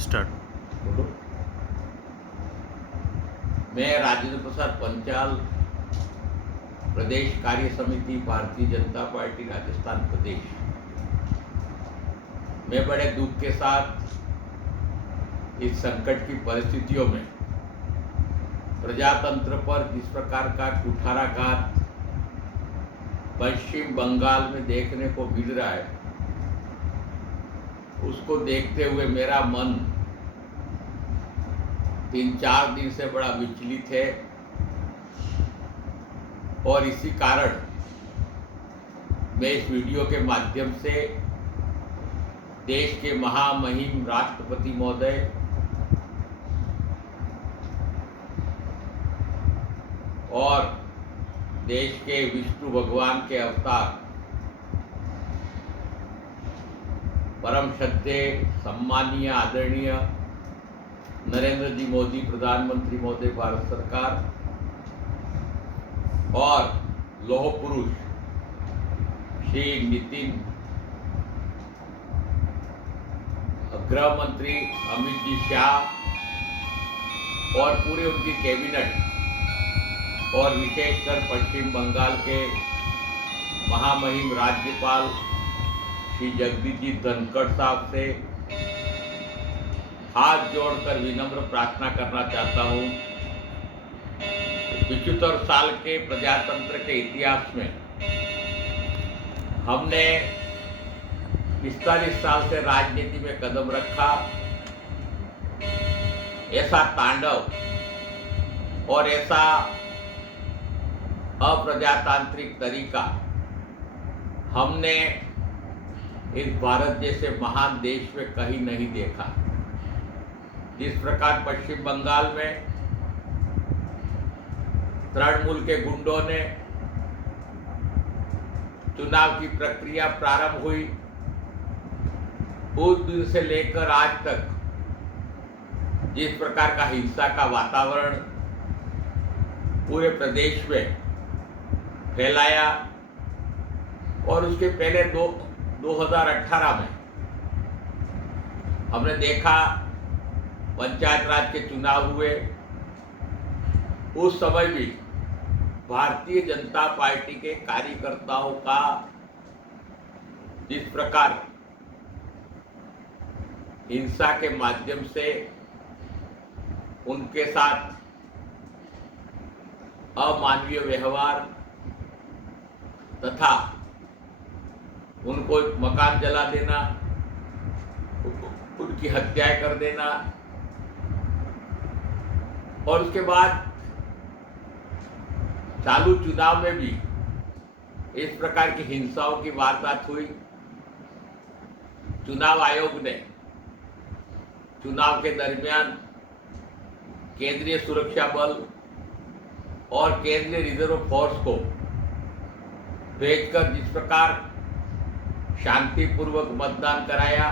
Start. बोलो। मैं राजेंद्र प्रसाद पंचाल, प्रदेश कार्य समिति भारतीय जनता पार्टी राजस्थान प्रदेश। मैं बड़े दुख के साथ इस संकट की परिस्थितियों में प्रजातंत्र पर जिस प्रकार का कुठाराघात पश्चिम बंगाल में देखने को मिल रहा है, उसको देखते हुए मेरा मन 3-4 दिन से बड़ा विचलित है। और इसी कारण मैं इस वीडियो के माध्यम से देश के महामहिम राष्ट्रपति महोदय और देश के विष्णु भगवान के अवतार परम श्रद्धेय सम्मानीय आदरणीय नरेंद्र जी मोदी प्रधानमंत्री महोदय भारत सरकार और लौह पुरुष श्री नितिन गृह मंत्री अमित जी शाह और पूरे उनकी कैबिनेट और विशेषकर पश्चिम बंगाल के महामहिम राज्यपाल श्री जगदीश जी धनखड़ साहब से हाथ जोड़कर विनम्र प्रार्थना करना चाहता हूँ। 75 साल के प्रजातंत्र के इतिहास में हमने 45 साल से राजनीति में कदम रखा। ऐसा तांडव और ऐसा अप्रजातांत्रिक तरीका हमने इस भारत जैसे महान देश में कहीं नहीं देखा। जिस प्रकार पश्चिम बंगाल में तृणमूल के गुंडों ने चुनाव की प्रक्रिया प्रारंभ हुई, उस दिन से लेकर आज तक जिस प्रकार का हिंसा का वातावरण पूरे प्रदेश में फैलाया, और उसके पहले 2018 में हमने देखा पंचायत राज के चुनाव हुए। उस समय भी भारतीय जनता पार्टी के कार्यकर्ताओं का जिस प्रकार हिंसा के माध्यम से उनके साथ अमानवीय व्यवहार तथा उनको मकान जला देना, उनकी हत्याएं कर देना, और उसके बाद चालू चुनाव में भी इस प्रकार की हिंसाओं की वारदात हुई। चुनाव आयोग ने चुनाव के दरमियान केंद्रीय सुरक्षा बल और केंद्रीय रिजर्व फोर्स को भेजकर जिस प्रकार शांतिपूर्वक मतदान कराया,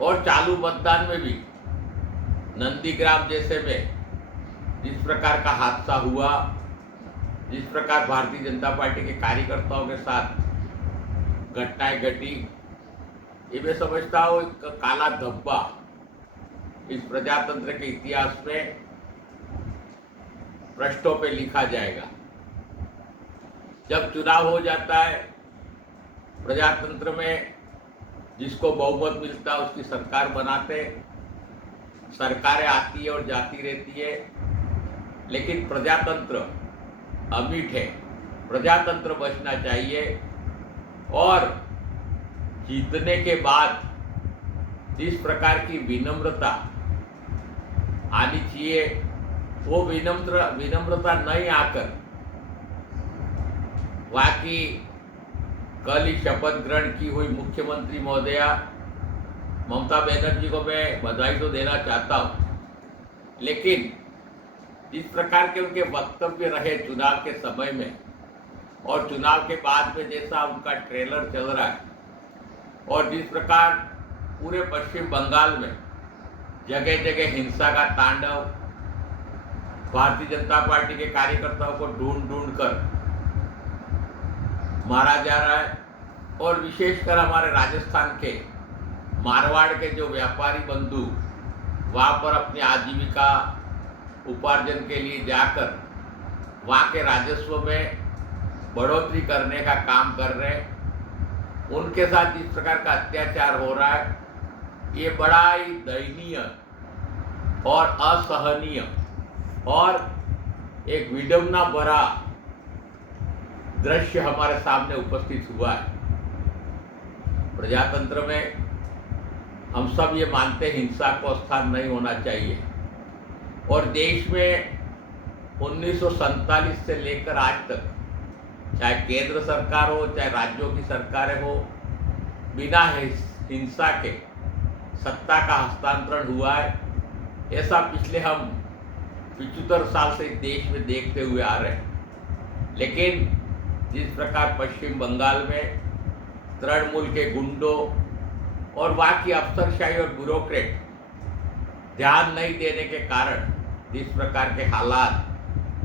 और चालू मतदान में भी नंदीग्राम जैसे में जिस प्रकार का हादसा हुआ, जिस प्रकार भारतीय जनता पार्टी के कार्यकर्ताओं के साथ घटनाएं घटी, ये मैं समझता हूँ एक काला धब्बा इस प्रजातंत्र के इतिहास में पृष्ठों पे लिखा जाएगा। जब चुनाव हो जाता है, प्रजातंत्र में जिसको बहुमत मिलता है उसकी सरकार बनाते, सरकारें आती है और जाती रहती है, लेकिन प्रजातंत्र अमिट है। प्रजातंत्र बचना चाहिए, और जीतने के बाद जिस प्रकार की विनम्रता आनी चाहिए, वो विनम्रता नहीं आकर वहाँ की कल ही शपथ ग्रहण की हुई मुख्यमंत्री महोदया ममता बनर्जी को मैं बधाई तो देना चाहता हूँ, लेकिन जिस प्रकार के उनके वक्तव्य रहे चुनाव के समय में और चुनाव के बाद में जैसा उनका ट्रेलर चल रहा है, और जिस प्रकार पूरे पश्चिम बंगाल में जगह जगह हिंसा का तांडव, भारतीय जनता पार्टी के कार्यकर्ताओं को ढूंढ कर मारा जा रहा है, और विशेषकर हमारे राजस्थान के मारवाड़ के जो व्यापारी बंधु वहाँ पर अपनी आजीविका उपार्जन के लिए जाकर वहाँ के राजस्व में बढ़ोतरी करने का काम कर रहे हैं, उनके साथ जिस प्रकार का अत्याचार हो रहा है, ये बड़ा ही दयनीय और असहनीय और एक विडंबना भरा दृश्य हमारे सामने उपस्थित हुआ है। प्रजातंत्र में हम सब ये मानते हैं हिंसा को स्थान नहीं होना चाहिए, और देश में 1947 से लेकर आज तक चाहे केंद्र सरकार हो चाहे राज्यों की सरकारें हो, बिना हिंसा के सत्ता का हस्तांतरण हुआ है। ऐसा पिछले हम 75 साल से देश में देखते हुए आ रहे हैं। लेकिन जिस प्रकार पश्चिम बंगाल में तृणमूल के गुंडों और वहाँ की अफसरशाही और ब्यूरोक्रेट ध्यान नहीं देने के कारण जिस प्रकार के हालात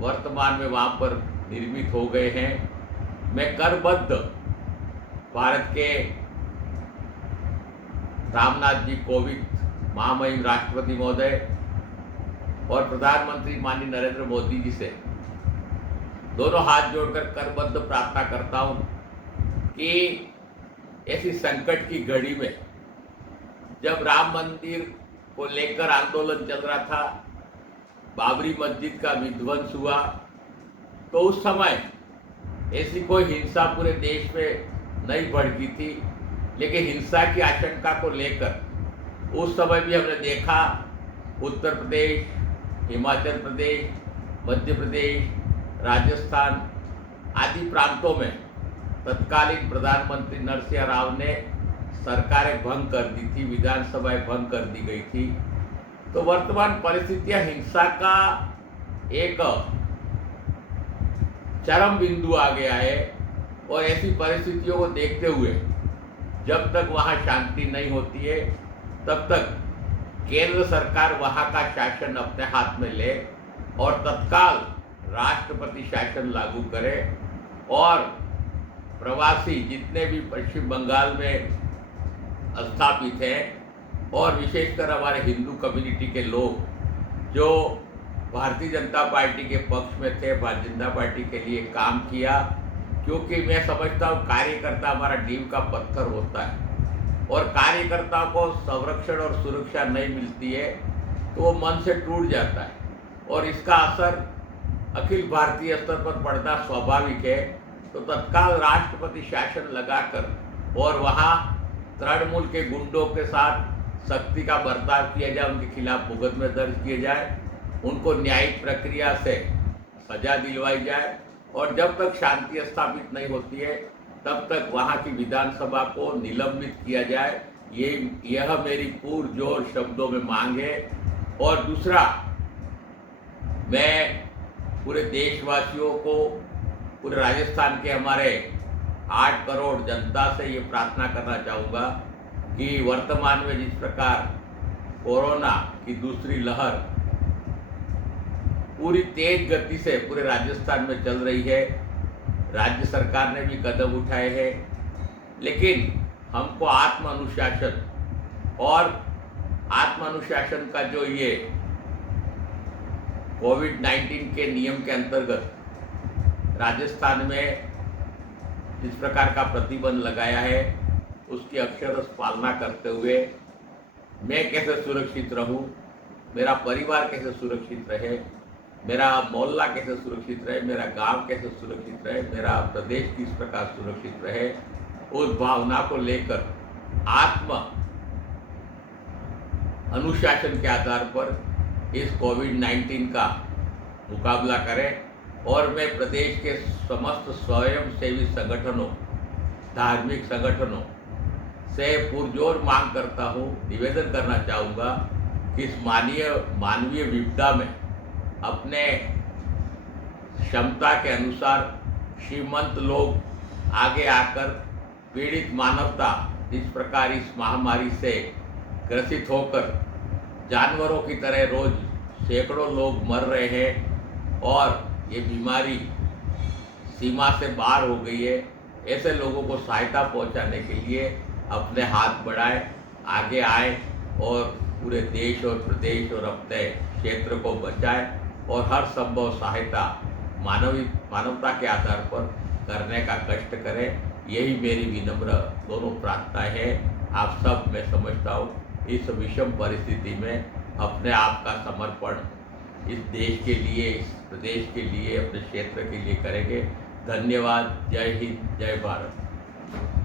वर्तमान में वहाँ पर निर्मित हो गए हैं, मैं करबद्ध भारत के रामनाथ जी कोविंद महामहिम राष्ट्रपति महोदय और प्रधानमंत्री माननीय नरेंद्र मोदी जी से दोनों हाथ जोड़कर करबद्ध प्रार्थना करता हूँ कि ऐसी संकट की घड़ी में जब राम मंदिर को लेकर आंदोलन चल रहा था, बाबरी मस्जिद का विध्वंस हुआ, तो उस समय ऐसी कोई हिंसा पूरे देश में नहीं भड़की थी। लेकिन हिंसा की आशंका को लेकर उस समय भी हमने देखा उत्तर प्रदेश, हिमाचल प्रदेश, मध्य प्रदेश, राजस्थान आदि प्रांतों में तत्कालीन प्रधानमंत्री नरसिंह राव ने सरकारें भंग कर दी थी, विधानसभाएं भंग कर दी गई थी। तो वर्तमान परिस्थितियां हिंसा का एक चरम बिंदु आ गया है, और ऐसी परिस्थितियों को देखते हुए जब तक वहाँ शांति नहीं होती है तब तक केंद्र सरकार वहाँ का शासन अपने हाथ में ले और तत्काल राष्ट्रपति शासन लागू करे, और प्रवासी जितने भी पश्चिम बंगाल में स्थापित हैं और विशेषकर हमारे हिंदू कम्युनिटी के लोग जो भारतीय जनता पार्टी के पक्ष में थे, भारतीय जनता पार्टी के लिए काम किया, क्योंकि मैं समझता हूँ कार्यकर्ता हमारा नींव का पत्थर होता है, और कार्यकर्ता को संरक्षण और सुरक्षा नहीं मिलती है तो वो मन से टूट जाता है, और इसका असर अखिल भारतीय स्तर पर पड़ना स्वाभाविक है। तो तत्काल राष्ट्रपति शासन लगाकर और वहाँ तृणमूल के गुंडों के साथ सख्ती का बर्ताव किया जाए, उनके खिलाफ मुकदमे दर्ज किए जाए, उनको न्यायिक प्रक्रिया से सजा दिलवाई जाए, और जब तक शांति स्थापित नहीं होती है तब तक वहाँ की विधानसभा को निलंबित किया जाए। यह मेरी पुरजोर शब्दों में मांग है। और दूसरा, मैं पूरे देशवासियों को, पूरे राजस्थान के हमारे 8 करोड़ जनता से ये प्रार्थना करना चाहूँगा कि वर्तमान में जिस प्रकार कोरोना की दूसरी लहर पूरी तेज गति से पूरे राजस्थान में चल रही है, राज्य सरकार ने भी कदम उठाए हैं, लेकिन हमको आत्म अनुशासन का जो ये कोविड-19 के नियम के अंतर्गत राजस्थान में जिस प्रकार का प्रतिबंध लगाया है, उसकी अक्षरशः पालना करते हुए मैं कैसे सुरक्षित रहूं, मेरा परिवार कैसे सुरक्षित रहे, मेरा मोहल्ला कैसे सुरक्षित रहे, मेरा गांव कैसे सुरक्षित रहे, मेरा प्रदेश किस प्रकार सुरक्षित रहे, उस भावना को लेकर आत्म अनुशासन के आधार पर इस कोविड-19 का मुकाबला करें। और मैं प्रदेश के समस्त स्वयंसेवी संगठनों, धार्मिक संगठनों से पुरजोर मांग करता हूँ, निवेदन करना चाहूँगा कि इस मानवीय विपदा में अपने क्षमता के अनुसार श्रीमंत लोग आगे आकर पीड़ित मानवता जिस प्रकार इस महामारी से ग्रसित होकर जानवरों की तरह रोज सैकड़ों लोग मर रहे हैं और ये बीमारी सीमा से बाहर हो गई है, ऐसे लोगों को सहायता पहुंचाने के लिए अपने हाथ बढ़ाएं। आगे आए और पूरे देश और प्रदेश और अपने क्षेत्र को बचाए और हर संभव सहायता मानवता के आधार पर करने का कष्ट करें। यही मेरी विनम्र दोनों प्रार्थनाएं हैं। आप सब, मैं समझता हूँ, इस विषम परिस्थिति में अपने आप का समर्पण इस देश के लिए, इस प्रदेश के लिए, अपने क्षेत्र के लिए करेंगे। धन्यवाद। जय हिंद, जय भारत।